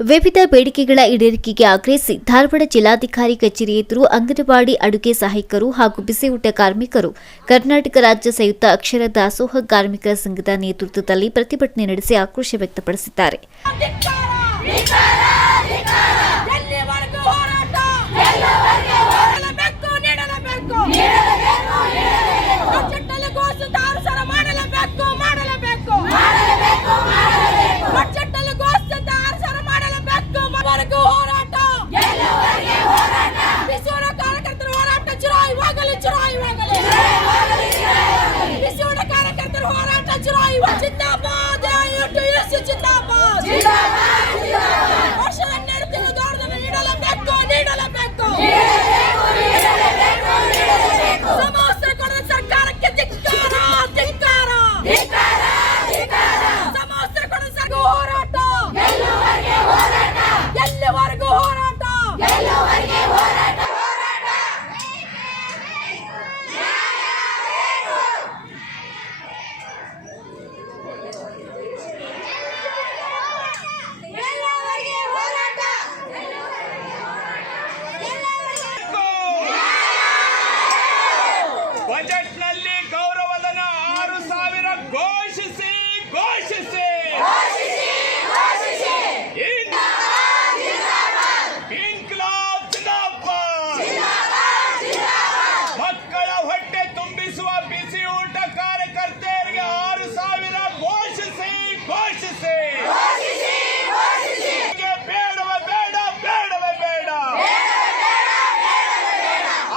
ವಿವಿಧ ಬೇಡಿಕೆಗಳ ಈಡೇರಿಕೆಗೆ ಆಗ್ರಹಿಸಿ ಧಾರವಾಡ ಜಿಲ್ಲಾಧಿಕಾರಿ ಕಚೇರಿ ಎದುರು ಅಂಗನವಾಡಿ ಅಡುಗೆ ಸಹಾಯಕರು ಹಾಗೂ ಬಿಸಿಯೂಟ ಕಾರ್ಮಿಕರು ಕರ್ನಾಟಕ ರಾಜ್ಯ ಸಂಯುಕ್ತ ಅಕ್ಷರ ದಾಸೋಹ ಕಾರ್ಮಿಕರ ಸಂಘದ ನೇತೃತ್ವದಲ್ಲಿ ಪ್ರತಿಭಟನೆ ನಡೆಸಿ ಆಕ್ರೋಶ ವ್ಯಕ್ತಪಡಿಸಿದ್ದಾರೆ. ಸಾವಿರ ಘೋಷಿಸಿ ಘೋಷಿಸಿ ಇನ್- ಇನ್ಕ್ಲಾಬ್ ಜಿಂದಾಬಾದ್. ಮಕ್ಕಳ ಹೊಟ್ಟೆ ತುಂಬಿಸುವ ಬಿಸಿ ಊಟ ಕಾರ್ಯಕರ್ತೆಯರಿಗೆ ಆರು ಸಾವಿರ ಘೋಷಿಸಿ ಘೋಷಿಸಿ ಹೀಗೆ ಬೇಡವೇ ಬೇಡ ಬೇಡವೇ ಬೇಡ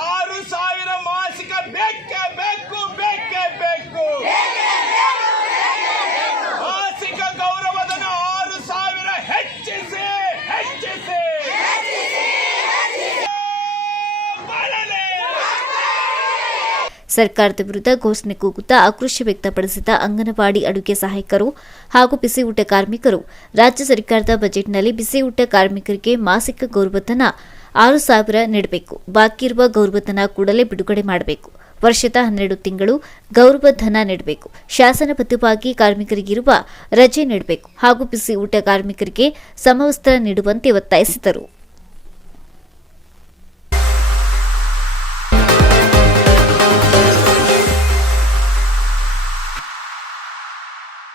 ಆರು ಸಾವಿರ ಮಾಸಿಕ ಬೇಕೇ ಬೇಕು ಬೇಕೇ ಬೇಕು ಮಾಸಿಕ ಗೌರವಧನ ಆರು ಸಾವಿರ ಹೆಚ್ಚಿಸಿ ಹೆಚ್ಚಿಸಿ ಮಾಡಲೇ ಸರ್ಕಾರದ ವಿರುದ್ಧ ಘೋಷಣೆ ಕೂಗುತ್ತಾ ಆಕ್ರೋಶ ವ್ಯಕ್ತಪಡಿಸಿದ ಅಂಗನವಾಡಿ ಅಡುಗೆ ಸಹಾಯಕರು ಹಾಗೂ ಬಿಸಿಯೂಟ ಕಾರ್ಮಿಕರು. ರಾಜ್ಯ ಸರ್ಕಾರದ ಬಜೆಟ್ನಲ್ಲಿ ಬಿಸಿಯೂಟ ಕಾರ್ಮಿಕರಿಗೆ ಮಾಸಿಕ ಗೌರವಧನ ಆರು ಸಾವಿರ ನೀಡಬೇಕು. ಬಾಕಿ ಇರುವ ಗೌರವಧನ ಕೂಡಲೇ ಬಿಡುಗಡೆ ಮಾಡಬೇಕು. ವರ್ಷದ ಹನ್ನೆರಡು ತಿಂಗಳು ಗೌರವಧನ ನೀಡಬೇಕು. ಶಾಸನಬದ್ಧವಾಗಿ ಕಾರ್ಮಿಕರಿಗಿರುವ ರಜೆ ನೀಡಬೇಕು ಹಾಗೂ ಬಿಸಿ ಊಟ ಕಾರ್ಮಿಕರಿಗೆ ಸಮವಸ್ತ್ರ ನೀಡುವಂತೆ ಒತ್ತಾಯಿಸಿದರು.